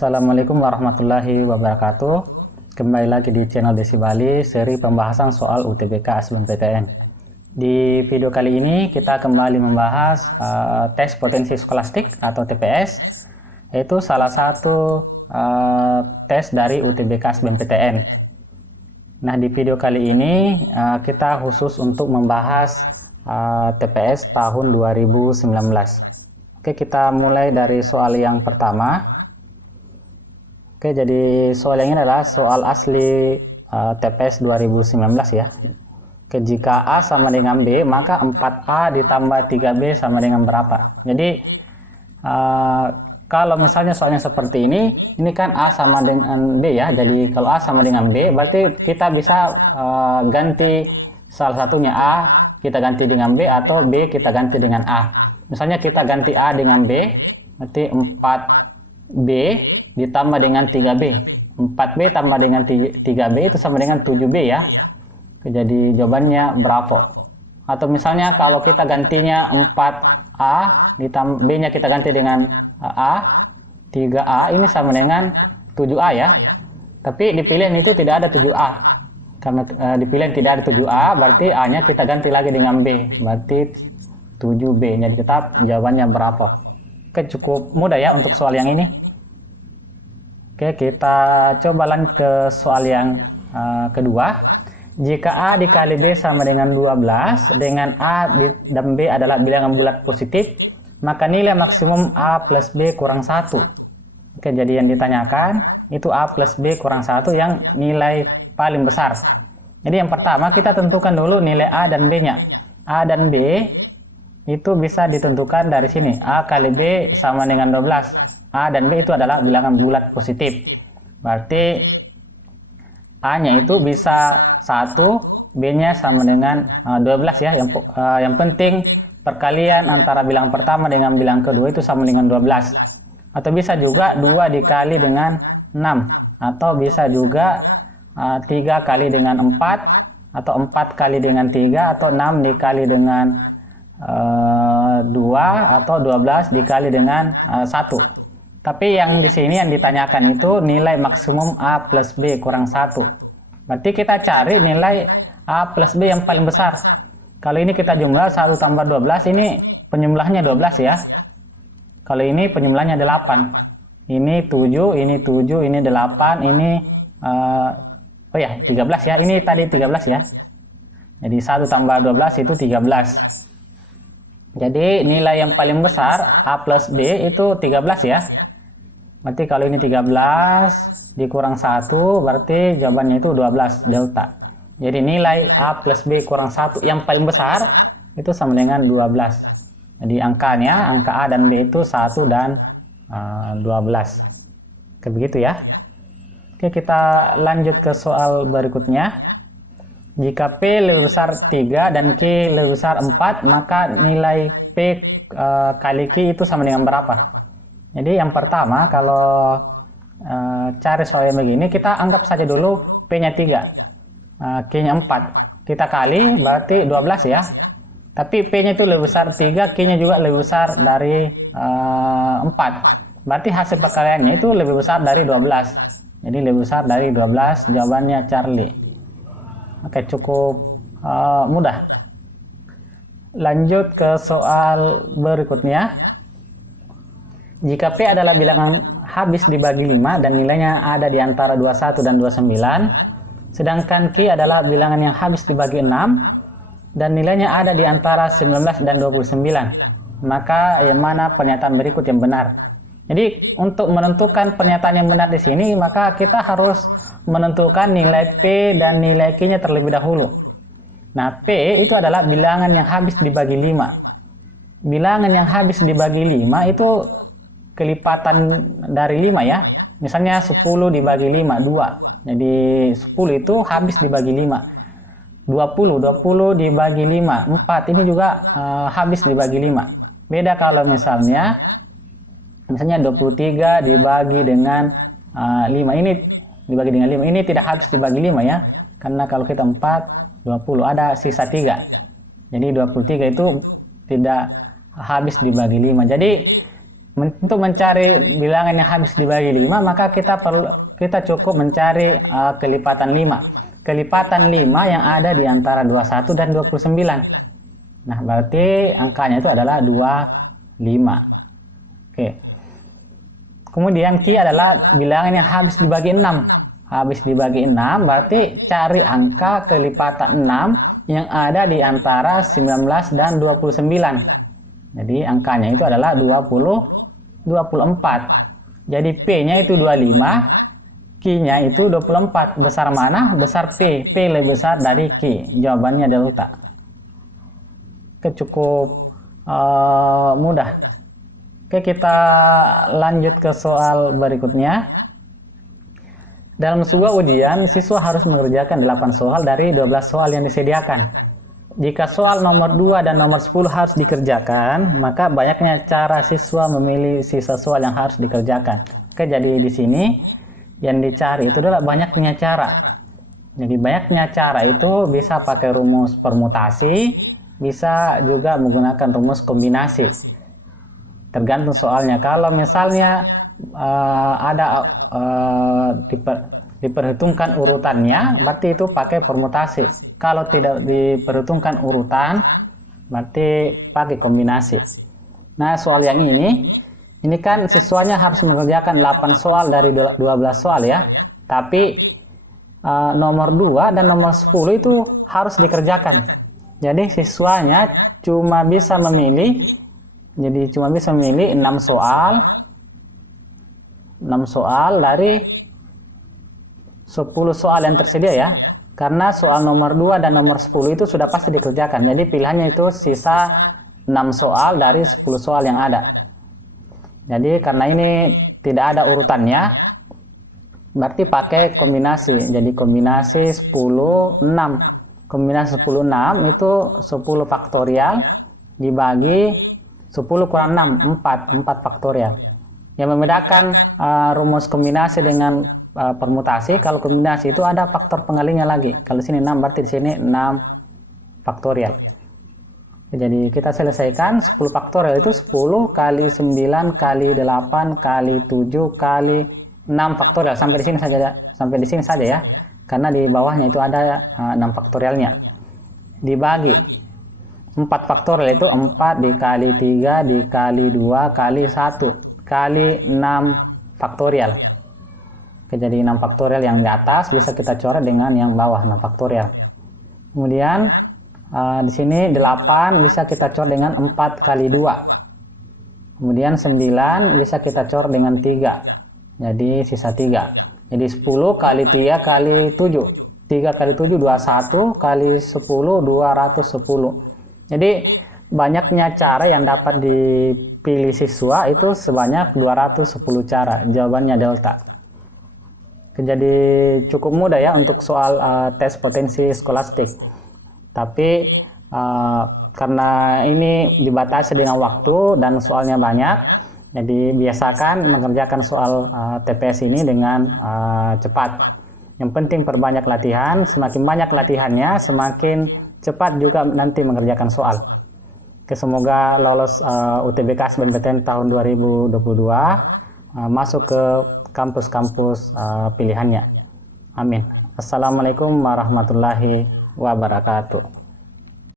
Assalamualaikum warahmatullahi wabarakatuh. Kembali lagi di channel Desi Bali, seri pembahasan soal UTBK SBMPTN. Di video kali ini kita kembali membahas tes potensi skolastik atau TPS, yaitu salah satu tes dari UTBK SBMPTN. Nah, di video kali ini kita khusus untuk membahas TPS tahun 2019. Oke, kita mulai dari soal yang pertama. Oke, jadi soal yang ini adalah soal asli TPS 2019 ya. Oke, jika A sama dengan B, maka 4A ditambah 3B sama dengan berapa? Jadi kalau misalnya soalnya seperti ini kan A sama dengan B ya. Jadi kalau A sama dengan B, berarti kita bisa ganti salah satunya, A kita ganti dengan B atau B kita ganti dengan A. Misalnya kita ganti A dengan B, berarti 4B ditambah dengan 3B. 4B tambah dengan 3B itu sama dengan 7B ya. Jadi jawabannya berapa? Atau misalnya kalau kita gantinya 4A ditambah B-nya kita ganti dengan A, 3A ini sama dengan 7A ya. Tapi di pilihan itu tidak ada 7A. Karena di pilihan tidak ada 7A, berarti A-nya kita ganti lagi dengan B. Berarti 7B. Jadi tetap jawabannya berapa? Oke, cukup mudah ya untuk soal yang ini. Oke, kita coba lanjut ke soal yang kedua. Jika A dikali B sama dengan 12, dengan A dan B adalah bilangan bulat positif, maka nilai maksimum A plus B kurang 1. Oke, jadi yang ditanyakan itu A plus B kurang 1 yang nilai paling besar. Jadi yang pertama kita tentukan dulu nilai A dan B-nya. A dan B itu bisa ditentukan dari sini. A kali B sama dengan 12. A dan B itu adalah bilangan bulat positif. Berarti A-nya itu bisa 1, B-nya sama dengan 12 ya. Yang penting perkalian antara bilang pertama dengan bilang kedua itu sama dengan 12. Atau bisa juga 2 dikali dengan 6. Atau bisa juga 3 kali dengan 4. Atau 4 kali dengan 3. Atau 6 dikali dengan 2. Atau 12 dikali dengan 1. Tapi yang di sini yang ditanyakan itu nilai maksimum A plus B kurang 1. Berarti kita cari nilai A plus B yang paling besar. Kalau ini kita jumlah 1 tambah 12, ini penjumlahnya 12 ya. Kalau ini penjumlahnya 8. Ini 7, ini 7, ini 8, ini 13 ya. Ini tadi 13 ya. Jadi 1 tambah 12 itu 13. Jadi nilai yang paling besar A plus B itu 13 ya. Berarti kalau ini 13 dikurang 1 berarti jawabannya itu 12 delta. Jadi nilai A plus B kurang 1 yang paling besar itu sama dengan 12. Jadi angka A dan B itu 1 dan 12. Oke, begitu ya. Oke, kita lanjut ke soal berikutnya. Jika P lebih besar 3 dan Q lebih besar 4, maka nilai P kali Q itu sama dengan berapa? Jadi yang pertama kalau cari soal yang begini, kita anggap saja dulu P-nya 3, Q-nya 4. Kita kali berarti 12 ya. Tapi P-nya itu lebih besar 3, Q-nya juga lebih besar dari 4. Berarti hasil perkaliannya itu lebih besar dari 12. Jadi lebih besar dari 12, jawabannya Charlie. Oke, cukup mudah. Lanjut ke soal berikutnya. Jika P adalah bilangan habis dibagi 5 dan nilainya ada di antara 21 dan 29, sedangkan Q adalah bilangan yang habis dibagi 6 dan nilainya ada di antara 19 dan 29, maka yang mana pernyataan berikut yang benar? Jadi untuk menentukan pernyataan yang benar di sini, maka kita harus menentukan nilai P dan nilai Q-nya terlebih dahulu. Nah, P itu adalah bilangan yang habis dibagi 5. Bilangan yang habis dibagi 5 itu kelipatan dari 5 ya. Misalnya 10 dibagi 5, 2. Jadi 10 itu habis dibagi 5. 20 dibagi 5, 4. Ini juga habis dibagi 5. Beda kalau misalnya 23 dibagi dengan 5. Ini dibagi dengan 5. Ini tidak habis dibagi 5 ya. Karena kalau kita 4, 20 ada sisa 3. Jadi 23 itu tidak habis dibagi 5. Jadi Untuk mencari bilangan yang habis dibagi 5, maka kita cukup mencari kelipatan 5. Kelipatan 5 yang ada di antara 21 dan 29. Nah, berarti angkanya itu adalah 25. Oke. Kemudian Q adalah bilangan yang habis dibagi 6. Habis dibagi 6 berarti cari angka kelipatan 6 yang ada di antara 19 dan 29. Jadi angkanya itu adalah 24. Jadi P-nya itu 25, Q-nya itu 24. Besar mana? Besar P. P lebih besar dari Q. Jawabannya delta. Oke, cukup mudah. Oke, kita lanjut ke soal berikutnya. Dalam sebuah ujian, siswa harus mengerjakan 8 soal dari 12 soal yang disediakan. Jika soal nomor 2 dan nomor 10 harus dikerjakan, maka banyaknya cara siswa memilih sisa soal yang harus dikerjakan. Oke, jadi di sini yang dicari itu adalah banyaknya cara. Jadi banyaknya cara itu bisa pakai rumus permutasi, bisa juga menggunakan rumus kombinasi. Tergantung soalnya. Kalau misalnya ada diperhitungkan urutannya, berarti itu pakai permutasi. Kalau tidak diperhitungkan urutan, berarti pakai kombinasi. Nah, soal yang ini kan siswanya harus mengerjakan 8 soal dari 12 soal ya. Tapi nomor 2 dan nomor 10 itu harus dikerjakan. Jadi siswanya cuma bisa memilih 6 soal dari 10 soal yang tersedia ya. Karena soal nomor 2 dan nomor 10 itu sudah pasti dikerjakan. Jadi pilihannya itu sisa 6 soal dari 10 soal yang ada. Jadi karena ini tidak ada urutannya, berarti pakai kombinasi. Jadi kombinasi 10, 6. Kombinasi 10, 6 itu 10 faktorial dibagi 10 kurang 6, 4 faktorial. Yang membedakan rumus kombinasi dengan permutasi, kalau kombinasi itu ada faktor pengalihnya lagi. Kalau sini 6 berarti di sini 6 faktorial. Jadi kita selesaikan 10 faktorial itu 10 kali 9 kali 8 kali 7 kali 6 faktorial. Sampai di sini saja ya. Karena di bawahnya itu ada 6 faktorialnya. Dibagi 4 faktorial itu 4 dikali 3 dikali 2 kali 1 kali 6 faktorial. Jadi 6 faktorial yang di atas bisa kita coret dengan yang bawah 6 faktorial. Kemudian di sini 8 bisa kita coret dengan 4 kali 2. Kemudian 9 bisa kita coret dengan 3. Jadi sisa 3. Jadi 10 kali 3 kali 7. 3 kali 7 21 kali 10 210. Jadi banyaknya cara yang dapat dipilih siswa itu sebanyak 210 cara. Jawabannya delta. Jadi cukup mudah ya untuk soal tes potensi skolastik. Tapi karena ini dibatasi dengan waktu dan soalnya banyak, jadi biasakan mengerjakan soal TPS ini dengan cepat. Yang penting perbanyak latihan, semakin banyak latihannya, semakin cepat juga nanti mengerjakan soal. Semoga lolos UTBK SBMPTN tahun 2022, masuk ke kampus-kampus pilihannya. Amin. Assalamualaikum warahmatullahi wabarakatuh.